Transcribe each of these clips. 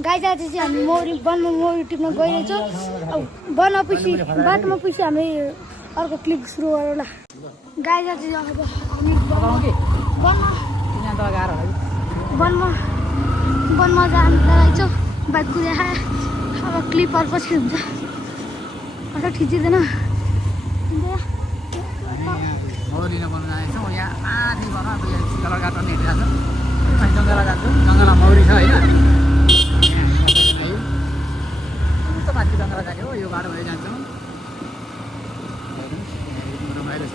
Guys आज चाहिँ हामी मौरी वनमा मौरी टिप्न गइरहेछौँ। अब वनमा पछि बाटोमा पछि हामी अर्को क्लिप सुरु गरौँ ल। गाइज आज चाहिँ अब हामी वनमा जान रहेछौँ। बाइक कुदेर अब क्लिपहरू पछि हुन्छ अन्त खिचिँदैन। मौरी नबन्नु जानेको छौँ। यहाँ माथि भएर अब यहाँ जङ्गल गाटो पनि हिँडिरहेको छ। जङ्गल जान्छु, जङ्गलमा मौरी छ होइन। माथि जङ्गल जाने हो, यो बाटो भएर जान्छौँ। रमाइलो छ।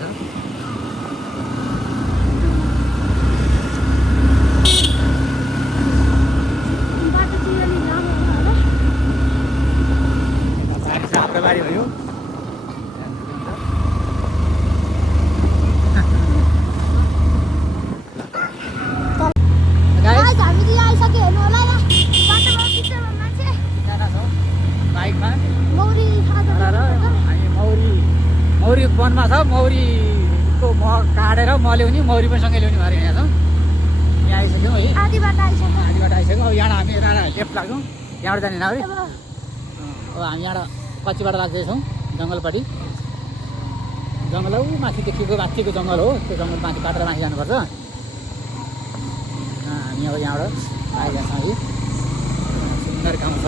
हाम्रो बारी भयो। मौरी वनमा छ। मौरीको मह काटेर मह ल्याउने, मौरी पनि सँगै ल्याउने भएर हिँडेको छौँ। यहाँ आइसक्यौँ है, आधी बाटो आइसक्यौँ। अब यहाँ हामी लेफ्ट लाग्छौँ, यहाँबाट जाने अगाडि। अब हामी यहाँ पछिबाट लाग्दैछौँ जङ्गलपट्टि। जङ्गल ऊ माथि देखिएको माथिको जङ्गल हो, त्यो जङ्गल माथि काटेर माथि जानुपर्छ। हामी अब यहाँबाट आइरहेछौँ है। सुन्दर गाउँ छ,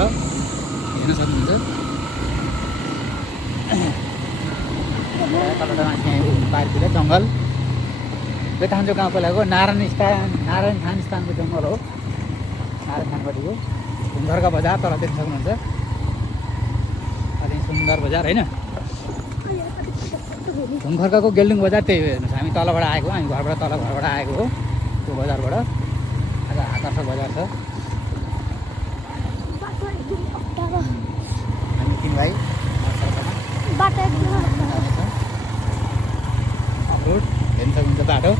हेर्न सक्नुहुन्छ। तलबाट माथि पारितिर जङ्गल। बेतान्जो गाउँ पहिलाको नारायण खान स्थानको जङ्गल हो। नारायण खानपट्टिको घुमघरका बजार तल देख्न सक्नुहुन्छ। अति सुन्दर बजार होइन। घुमघरकाको गेल्डुङ बजार त्यही हो। हेर्नुहोस्, हामी तलबाट आएको, हामी घरबाट घरबाट आएको हो त्यो बजारबाट। आज आकर्षक बजार छ। हामी तिन भाइ रोड हेर्न सक्नुहुन्छ बाटो।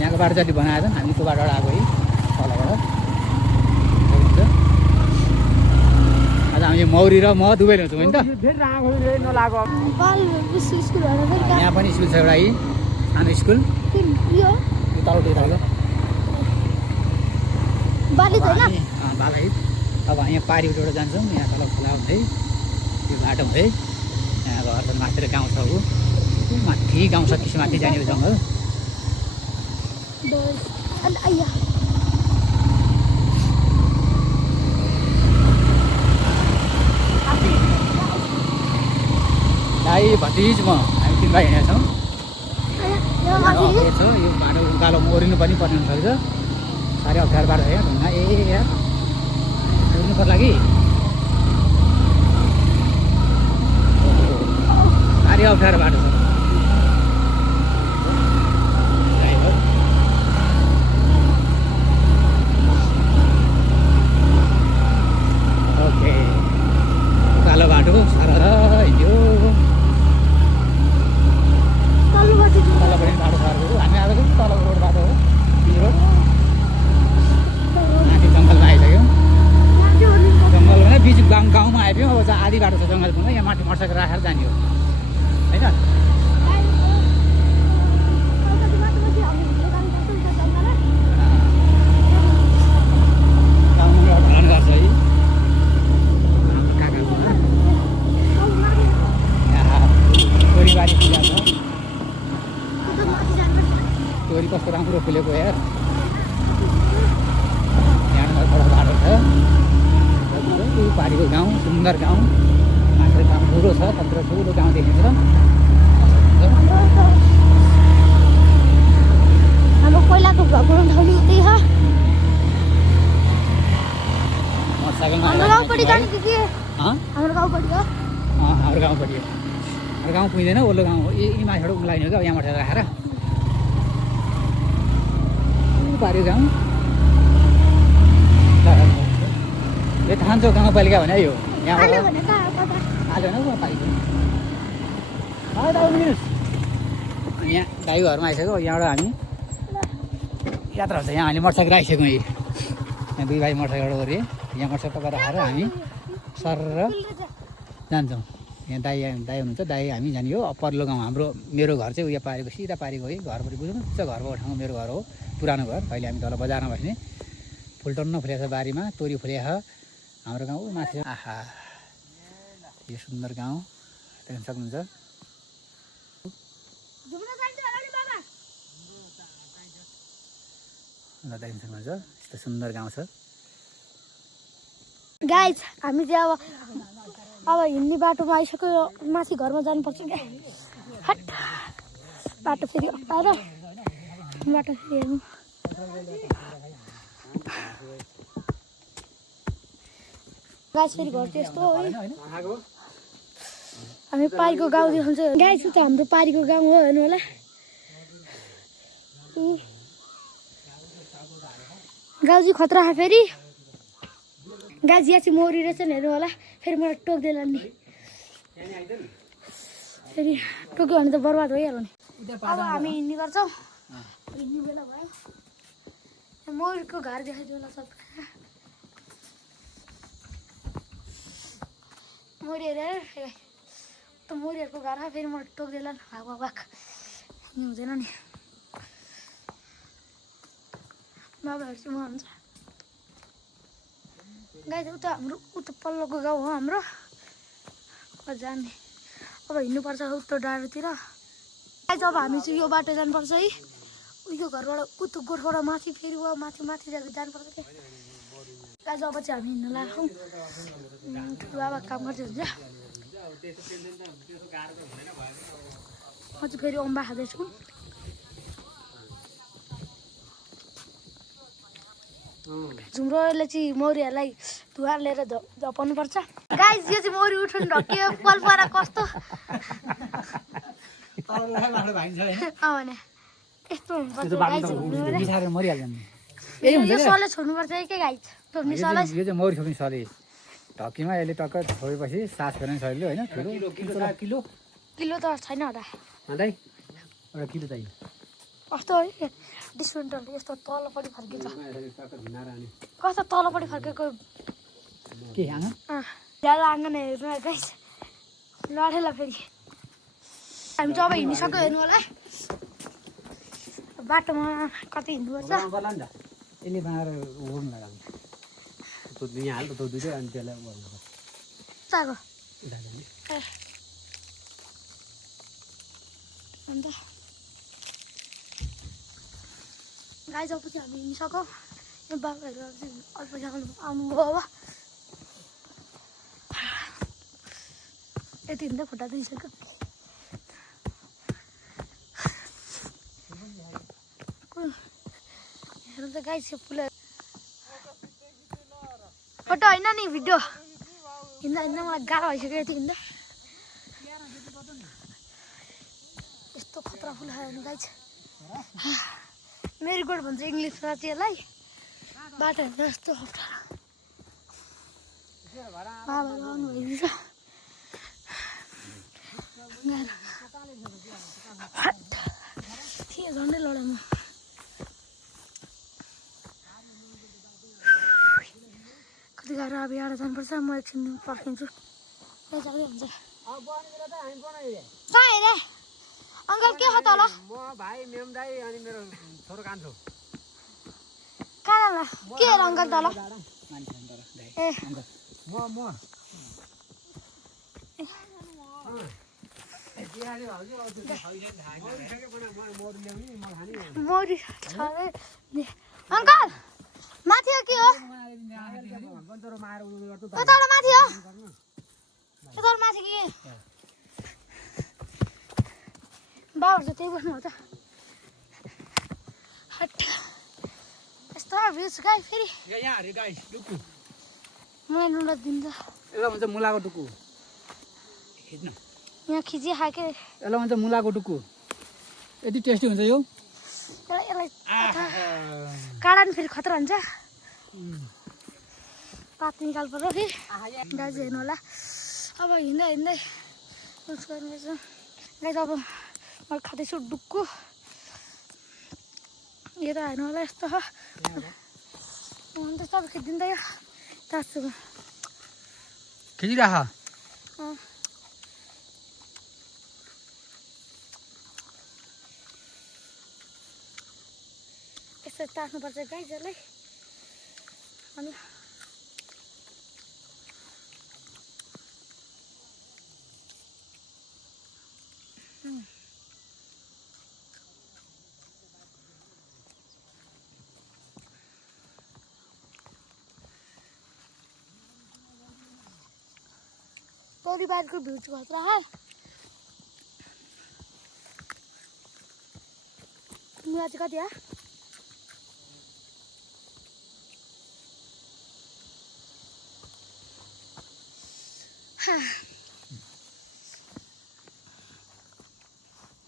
यहाँको बाटो जति बनाएर हामी त्यो बाटोबाट आएको है तलबाट। आज हामी मौरी र म दुवै ल्याउँछौँ होइन त। यहाँ पनि स्कुल छ एउटा सानो स्कुल, तलतिर बालै। अब यहाँ पारिबाट जान्छौँ। यहाँ तल खुला हुँदै त्यो बाटो है। यहाँ घर त माथितिर गाउँ छ। ऊ माथि गाउँ छ, त्यसो माथि जाने हो जङ्गल। दाइ भतिज म हामी तिन भाइ हिँडेको छौँ। यो बाटो उकालो मोरिनु पनि पर्ने हुनसक्छ। साह्रै अप्ठ्यारो बाटो छ यहाँ ढुङ्गा। यार हिँड्नु पर्ला कि साह्रै अप्ठ्यारो बाटो छ। ओके, उकालो बाटो सारा हिँड्यो। तलपट्टि बाटो सार्को हामी आएको तलको रोड बाटो हो, बिच रोड। माथि जङ्गलमा आइसक्यौँ। जङ्गल भने बिच गाउँमा आइपुग्यौँ। अब चाहिँ आधी बाटो छ जङ्गलमा। यहाँ माथि मोटरसाइकल राखेर जाने हो होइन। ढलन गर्छ है तोरीबारी पूजा छ। तोरी कस्तो राम्रो फुलेको यार। यहाँ बडा बाटो छ। पारीको गाउँ, सुन्दर गाउँ। मात्र गाउँ ठुलो छ, तत्र ठुलो गाउँ देखिन्छ। हाम्रो पहिलाको भ्लग ठाउँ त्यही हो। हाम्रो गाउँपट्टि जाने कि हाम्रो गाउँपट्टि हो। हाम्रो गाउँपट्टि हो। हाम्रो गाउँ पुग्दैन, ओल्लो गाउँ हो। यी माथिबाट उम्लाइने हो क्या, यहाँबाट राखेर। पारीको गाउँ यो थान्चो गाउँपालिका भने यो यहाँबाट हाल्यो होइन पारीको। यहाँ दाइको घरमा आइसक्यो। यहाँबाट हामी यात्रा हुन्छ। यहाँ हामीले मोटरसाइकल राखिसक्यौँ। यहाँ दुई भाइ मोटरसाइकलबाट गऱ्यो। यहाँ मोटरसाइकल राखेर हामी सर जान्छौँ। यहाँ दाइ हुनुहुन्छ। दाइ हामी जाने हो पल्लो गाउँ। मेरो घर चाहिँ उयो पारेको सिधा पारेको है। घरबाट बुझ्नु त्यो घरको ठाउँमा मेरो घर हो। पुरानो घर। अहिले हामी तल बजारमा बस्ने। फुल टन्न फुलेको छ बारीमा, तोरी फुलेको छ। हाम्रो गाउँ माथि आहा यो सुन्दर गाउँ देख्न सक्नुहुन्छ। देख्न सक्नुहुन्छ यस्तो सुन्दर गाउँ छ। गाइज हामी चाहिँ अब हिँड्ने बाटोमा आइसक्यो। माथि घरमा जानुपर्छ क्या। हट बाटो फेरि अप्ठ्यारो बाटो फेरि हेर्नु। गाइज फेरि घर चाहिँ यस्तो हो है। हामी पारीको गाउँ देखाउँछ। गाइज त हाम्रो पारीको गाउँ हो हेर्नु होला। गाउँ चाहिँ खतरा छ फेरि। गाइज यहाँ चाहिँ मौरी रहेछ हेर्नु होला। फेरि मलाई टोक्दैन नि। फेरि टोक्यो भने त बर्बाद भइहाल्यो नि। अब हामी हिँड्ने गर्छौँ। हिँड्ने बेला भयो। मौरीको घर देखाइदियो होला सब। मौरी हेरेर त मौरीहरूको घर फेरि मलाई टोक्दैन नि। भाग हुँदैन नि। बाबाहरू चाहिँ म हुन्छ। गाई उता हाम्रो उता पल्लोको गाउँ हो हाम्रो। जाने अब हिँड्नुपर्छ उता डाँडोतिर। गाई अब हामी चाहिँ यो बाटो जानुपर्छ है। उयो घरबाट उता गोठबाट माथि फेरि माथि जानुपर्छ क्या। गाई अब चाहिँ हामी हिँड्न लाग्छौँ। ठुलो बाबा काम गर्दै हुन्छ। म चाहिँ फेरि अम्बा खाँदैछु। झुम्रो चाहिँ मौरीहरूलाई धुवा लिएर झपाउनु पर्छ। गाइस यो चाहिँ मौरी उठ्नु ढक्कियो। पलपरा कस्तो यस्तो हुनुपर्छ गाइस। यो सले छोड्नुपर्छ के गाइस। छोड्ने सले यो चाहिँ मौरी छोड्ने सले ढक्कीमा यसले टक्क छोडेपछि सास फेर्ने सले होइन। किलो त छैन होला। एउटा किलो चाहियो। कस्तो है डिस्पेन्टरले यस्तो तलपट्टि फर्किन्छ। कस्तो तलपट्टि फर्केको के आँगन ज्यादा आँगन हेर्नु गाइस। लडेला फेरि हामी चाहिँ अब हिँडिसक्यो हेर्नु होला। बाटोमा कतै हिँड्नुपर्छ। यसले बनाएर ओर्नु लगाउनु यहाँ हाल त दुइटै अनि त्यसलाई चाको अन्त गाई जबपछि हामी हिँडिसक्यौँ। यो बाबाहरू अल्प आउनुभयो अब। यति हिँड्दै खुट्टा दिइसक्यो। हेर्नु त गाई छ पुला फोटो होइन नि भिडियो। हिँड्दा मलाई गाह्रो भइसक्यो यति हिँड्दा। यस्तो खतरा फुल खायो गाई छ। मेरीगोल्ड भन्छ इङ्ग्लिस साथीहरूलाई। बाटो हिँड्दा यस्तो अप्ठ्यारो। बाबाहरू आउनु भइदिन्छ। थिएँ झन्डै लडेँ म। कति गाह्रो अब यहाँ जानुपर्छ। म एकछिन पर्खिन्छु। जाँदै हुन्छ। कहाँ हेरे अङ्कल के हो तल? म भाइ मेम दाइ अनि मेरो छोरो कान्छो। कहाँ जाँला के हेर अङ्कल तल? ए मौरी छ अङ्कल माथि हो के हो? तल माथि हो। तल माथि के बाबाहरू त त्यही बस्नु हो त। हट यस्तो भिज गाई फेरि मलाई नुडा दिन्छ। यसलाई भन्छ मुलाको टुक्कु। खिच्न यहाँ खिची खाके यसलाई भन्छ मुलाको टुक्कु। यति टेस्टी हुन्छ यो। यसलाई काँडा नि फेरि खतरा हुन्छ। पात निकाल पर्यो फेरि। दाजु हेर्नु होला। अब हिँड्दै हिँड्दै उस गर्नुपर्छ। गाई त अब मैले खाँदैछु डुक्कु। यो त हेर्नु होला यस्तो छ। अन्त सबै खिचिदिँदै तासु खिचिराख। यस्तो टाँस्नुपर्छ गाईहरूलाई अनि परिवारको भ्यू चाहिँ खतरा है मुला चाहिँ कति हो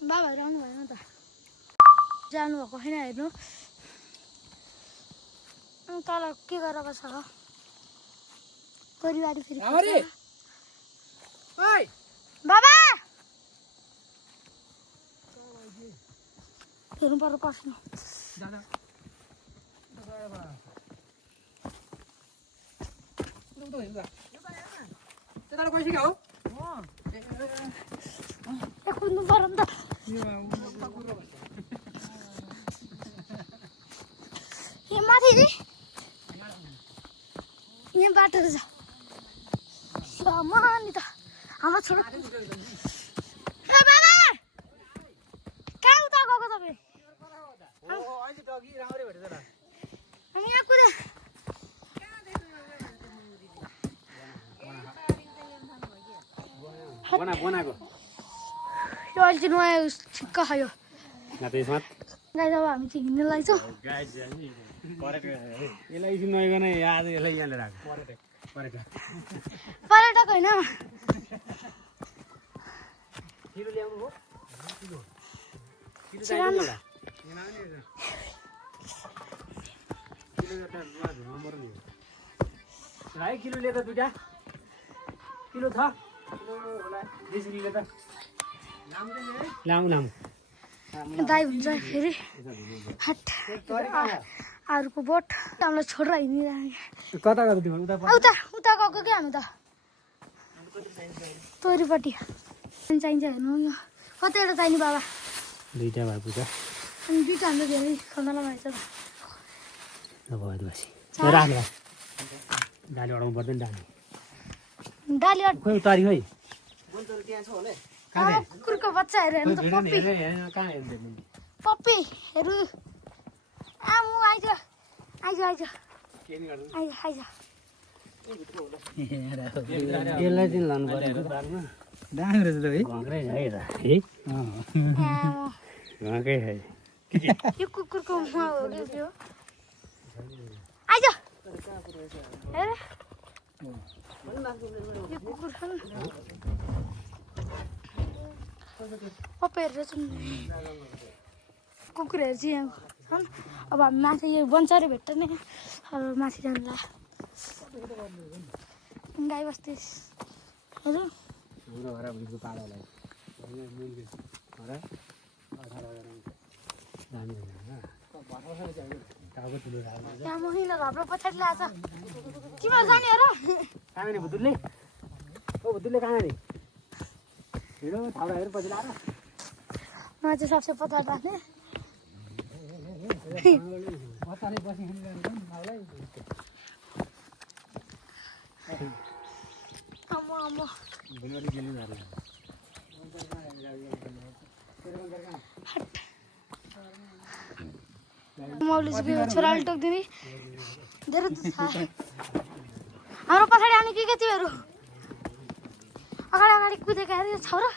बाबाहरू आउनु भएन त जानुभएको छैन हेर्नु तल के गरेर बस्छ हो परिवार फेरि बाबा हेर्नु पर्यो पर्छ कुद्नु पर्यो नि त यहाँ माथि नि यहाँ बाटोहरू छ नि त हाम्रो छोरो बाबा कहाँ उता गएको तपाईँ हामी यहाँ कुदे यो अहिले चाहिँ नयाँ छिक्का खायो गाई अब हामी चाहिँ हिँड्न लाग्छौँ पर्यटक होइन किलो लिएर दुईटा किलो छ लामु दाइ हुन्छ फेरि हाट अरूको बोट हामीलाई छोडेर हिँडिरहेको कता गयो तिम्रो उता उता गएको क्या हामी त तोरीपट्टि चाहिन्छ हेर्नु यो कतिवटा चाहिने बाबा दुईटा भए पुग्छ अनि दुईटा हाम्रो धेरै खन्दामा भएछ त डाली अडाउनु पर्दैन डाली खोइ तारी खोइ कुकुरको बच्चाहरू हेर्नु त पप्पीहरू आमु आइज आइज आइज आइज आइज यसलाई चाहिँ लानु पर्यो दामी रहेछ त है घङ्क्रै छ है घङ्कै है यो कुकुरको आइज हेर यो कुकुर पप्पीहरू चाहिँ कुकुरहरू चाहिँ यहाँ छन् अब हामी माथि यो बन्चरी भेट्छ नि अब माथि जानुला गाई बस्ती हेरौँ त्यहाँ महिना घरको पछाडि ल्याएको छ तिमीहरू जाने हेर कहाँ नि भुतुलले ओ भुतुलले कहाँ नि हिँडो थाउराहरू पछि लाएर म चाहिँ सबसे पछाडि राख्ने मौली चाहिँ छोराले टोकिदिने धेरै हाम्रो पछाडि आउने के तिमीहरू अगाडि अगाडि कुदेका अरे छाउरा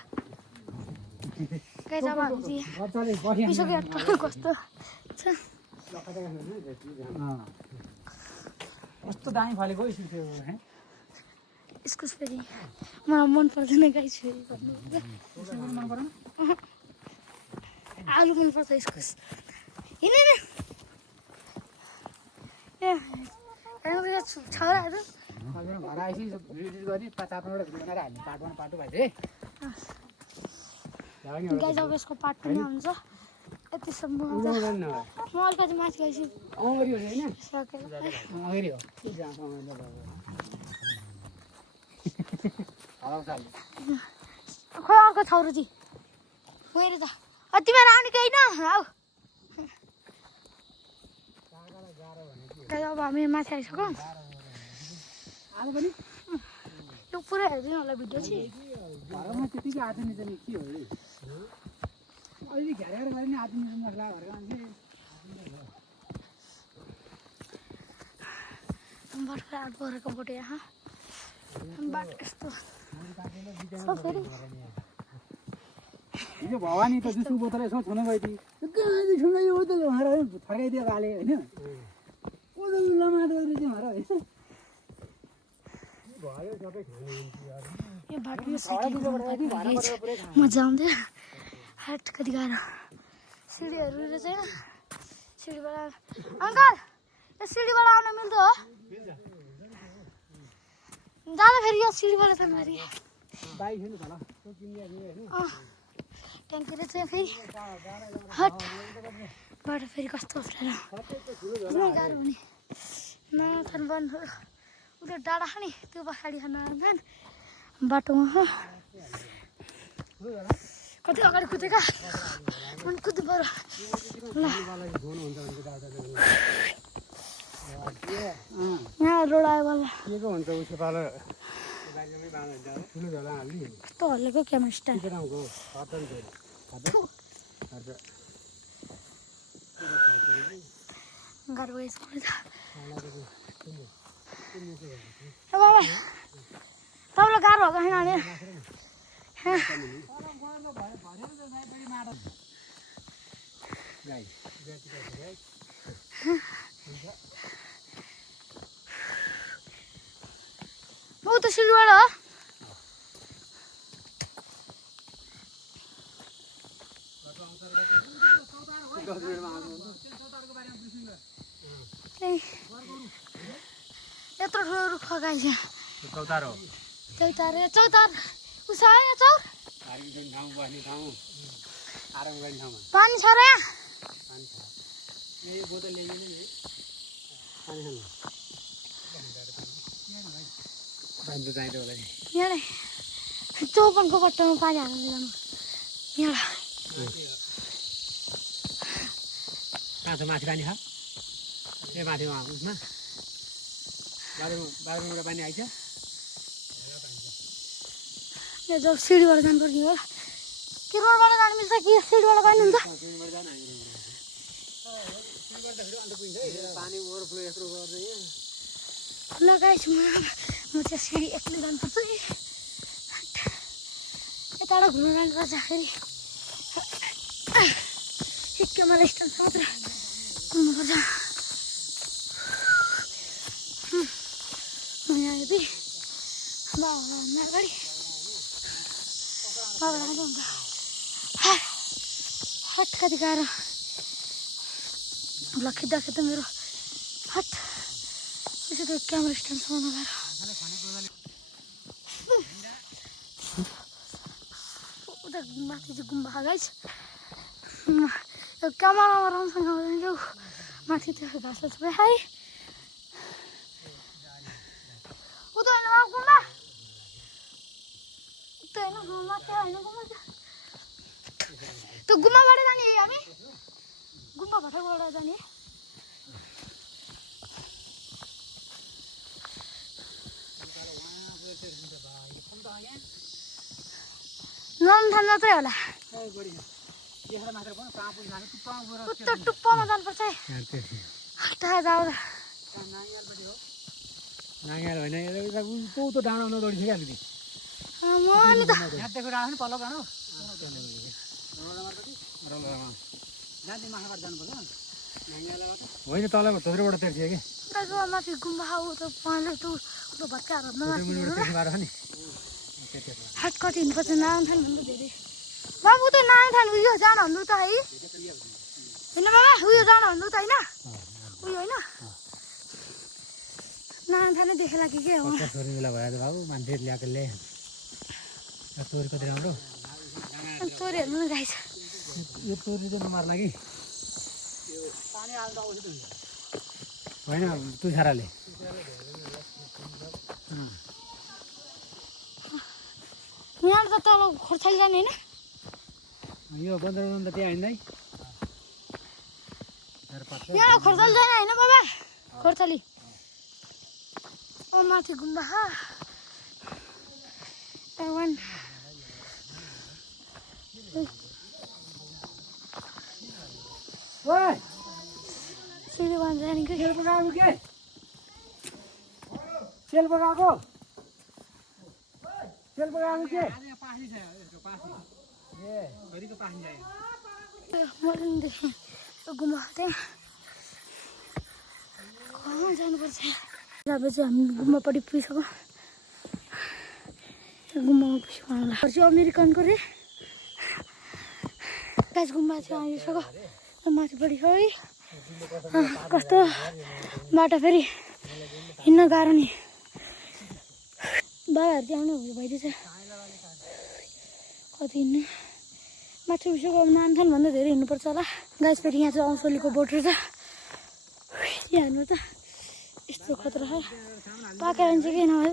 गाई जब हामी चाहिँ कस्तो छ कस्तो दामी फलेको इस्कुस फेरि मलाई मन पर्दैन गाई छोरी आलु मन पर्छ इस्कुस हिँडेन ए छाउराहरू गाई जब यसको पार्ट पनि हुन्छ यतिसम्म म अलिकति माथि गएपछि खोइ अर्को छाउरो चाहिँ मैले त तिमीहरू आउने केही न आऊ हामी माथि आइसक्यौँ आज पनि यो पुरै हेरिदिनु होला भिडियो चाहिँ घरमा त्यतिकै आदि निजन के हो अहिले घेरेर गरे नि आदि निजन मसला घरका मान्छे भर्खर आठ बजेको बोटे यहाँ बाटो यस्तो छ फेरि यो भवानी त जुसु बोतल यसो छुन गयो थिए कहाँ छुन यो बोतल हरा फर्काइदिएर हाले होइन बोतल लमाएर चाहिँ हरा होइन यो बाटो मजा आउँथ्यो हाट कति गाह्रो सिँढीहरू चाहिँ सिँढीबाट अङ्कल यो सिँढीबाट आउनु मिल्दो हो जाँदा फेरि यो सिँढीबाट छ फेरि ट्याङ्कीले चाहिँ फेरि हट बाटो फेरि कस्तो अप्ठ्यारो गाह्रो हुने नखान बन्द उता डाँडा छ नि त्यो पछाडि खान बाटोमा कति अगाडि कुदेका अनि कुद्नु पर्यो ल यहाँ रोड आयो बल्ल कस्तो हल्लेको क्यामेरा स्ट्यान्ड गाह्रो भयो बाबा तपाईँलाई गाह्रो भएको छैन अनि ऊ त सिलवाड हो यत्रो ठुलो रुख गाइस चौतार हो चौतार उसा है चौर पानी छ र यहाँ यहाँ चौपनको बट्टामा पानी हाल्नु जानु यहाँ कहाँ माथि पानी खा ए माथि उसमा बाथरुमबाट पानी आइछ यो जब सिँढीबाट जानुपर्ने हो कि रोडबाट जानु मिल्छ कि सिँढीबाट पानी हुन्छ लगाएछु म चाहिँ सिँढी एक्लै जानुपर्छ कि यताबाट घुम्नु जानुपर्छ फेरि सिक्किममा स्ट्यान्ड मात्र घुम्नुपर्छ यहाँ यदि बाबाभन्दा अगाडि बाबालाई हुन्छ हट कति गाह्रो ल खिच्दा मेरो हट त्यसो त क्यामेरा स्ट्यान्डसम्म नगाह्रो उता माथि चाहिँ गुम्बा गाइस यो क्यामेरामा राम्रोसँग आउँदैन क्या माथि त्यो घाँस छ है उता होइन गुम्बा उता होइन गुम्बा त्यहाँ होइन गुम्बा त्यो गुम्बाबाट जाने हामी गुम्बा भटाबाट जाने नन्थान चाहिँ होला उत्तर टुप्पामा जानुपर्छ है टाढा जाँदा नाङ्गाल होइन त डाँडा आउन दौडिसक्यो अलिकति मैले त यहाँदेखि राख्नु पल्लो गानु होइन तल थोत्रबाट तेर्सियो कि दाजु माथि गुम्बा ऊ त पानीले त ऊ भत्काएर नि हाट कति हिँड्नुपर्छ नारायणथान भन्दा धेरै बाबु त नारायणथान उयो जान भन्नु त है होइन बाबा उयो जान भन्नु त होइन उयो होइन नारायणथानै देखेला कि के हो छोरी बेला भयो बाबु मान्छे ल्याएको ल्याए तोरी कति राम्रो तोरी हेर्नु न गाइस यो तोरी चाहिँ नमार्ला कि होइन तुछाराले यहाँ त तल खोर्साली जाने होइन यो बन्दरबन्द त्यहाँ हिँड्दै यहाँ खोर्साली जाने होइन बाबा खोर्साली ओ माथि गुम्बा वान सिडी वान जाने कि तेल पकाएको के तेल पकाएको मर्निङ देखेँ गुम्बा त्यहाँ जानुपर्छ अब चाहिँ हामी गुम्बापट्टि पुगिसक्यौँ गुम्बामा पुग्यो उहाँलाई चाहिँ अमेरिकनको रे गाइस गुम्बा चाहिँ आइसक्यो माथिपट्टि है कस्तो बाटो फेरि हिँड्न गाह्रो नि बाबाहरू चाहिँ आउनु भइदिएछ कति हिँड्नु माथि उइसक्यो अब नानथानभन्दा धेरै हिँड्नुपर्छ होला गाइस फेरि यहाँ चाहिँ औँसोलीको बोट रहेछ यहाँ हेर्नु त यस्तो खतरा छ पाकेर जान्छ कि नभए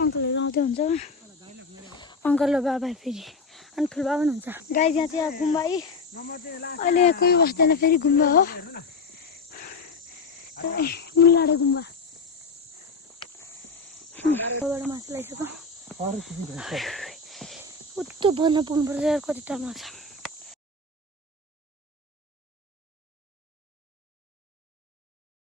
अङ्कलहरू आउँदै हुन्छ अङ्कल र बाबा फेरि अनि ठुलो पनि हुन्छ गाई यहाँ चाहिँ अब गुम्बा है अहिले यहाँ कोही बस्दैन फेरि गुम्बा हो मुलाडे गुम्बा बाट मासु लगाइसक्यो उत्तो बन्न पुग्नुपर्छ कति टाइम लाग्छ